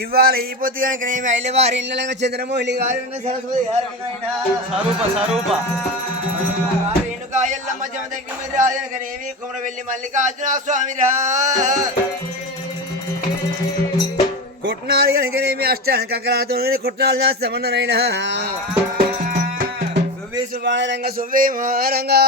ఇవాళ ఈ పొద్దు కనుక నేను వెళ్ళి వారి ఇళ్ళగా చంద్రమౌళి గారు సరస్వతి గారు ఎల్లమ్మ జమ దగ్గర మీద రాజనకనేమి కుమర వెళ్ళి మల్లికార్జున స్వామిరా కుట్నాలు కనుకనేమి అష్టాన కక్కలతో కుట్నాలు చేస్తామన్నారైనా సువ్వి సుబారంగా సువ్వి మారంగా